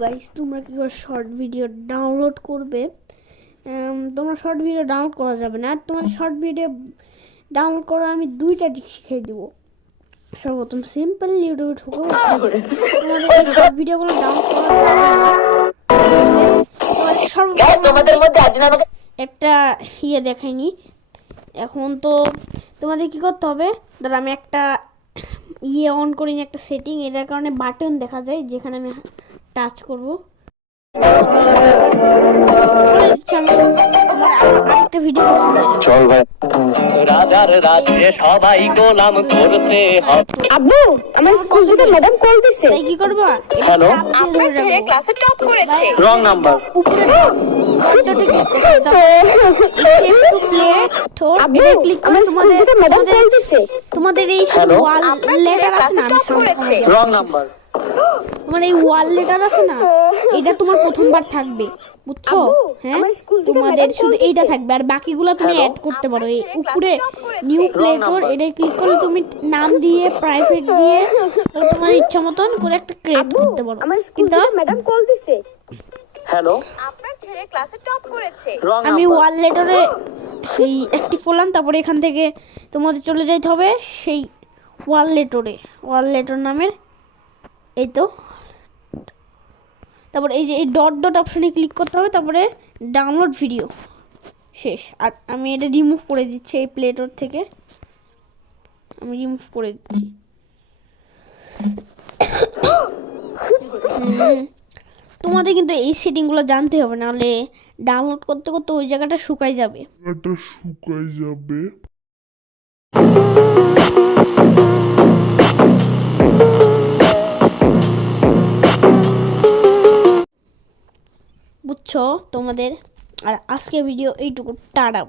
Guys, তোমরা কি করে শর্ট ভিডিও ডাউনলোড করবে? তোমরা শর্ট ভিডিও ডাউনলোড করা যাবে না। তোমাদের শর্ট ভিডিও ডাউনলোড করা আমি দুইটা দিক শিখিয়ে দিব। সর্বপ্রথম সিম্পল ইউটিউবে ঢুকে তোমাদের এই শর্ট ভিডিওগুলো ডাউনলোড করা যাবে না। তোমাদের মধ্যে একটা দেখাইনি। এখন তো তোমাদের কি করতে হবে, ধরো আমি একটা অন করি, একটা সেটিং, এটার কারণে বাটন দেখা যায় যেখানে আমি টাচ করব। আরেকটা ভিডিও চল ভাই, রাজার রাজ্যে সবাই গোলাম করতে হবে। আব্বু, আমার স্কুল থেকে ম্যাডাম কল দিছে। তাই কি করবা? হ্যালো, আপনার ছেলে ক্লাসে টপ করেছে। Wrong number. আব্বু, আমার স্কুল থেকে ম্যাডাম কল দিছে। তোমাদের এই ওয়াল লেটার আছে না, রং নাম্বার। তোমার এই ওয়াল লেটার আছে না, এটা তোমার প্রথমবার থাকবে, বুঝছো? হ্যাঁ, তোমাদের শুধু এইটা থাকবে, আর বাকিগুলো তুমি অ্যাড করতে পারো। এই উপরে নিউ প্লেটর, এটা ক্লিক করলে তুমি নাম দিয়ে, প্রাইভেট দিয়ে, তোমার ইচ্ছা মতন করে একটা ক্রিয়েট করতে পারো। কিন্তু ম্যাডাম কল দিছে। হ্যালো, আপনার ছেলে ক্লাসে টপ করেছে। আমি ওয়াল লেটারে সেই অ্যাক্টিভ করলাম, তারপরে এখান থেকে তোমাদের চলে যাইতে হবে সেই ওয়াল লেটার নামের, এই তো। তারপর এই যে এই ডট ডট অপশনে ক্লিক করতে হবে, তারপরে ডাউনলোড ভিডিও শেষ। আর আমি এটা রিমুভ করে দিচ্ছি, এই প্লেটর থেকে আমি রিমুভ করে দিচ্ছি। তোমাদের কিন্তু এই সেটিংগুলো জানতে হবে, নাহলে ডাউনলোড করতে করতে ওই জায়গাটা শুকাই যাবে। বুঝছো তোমাদের? আর আজকে ভিডিও এইটুকু, টাটা।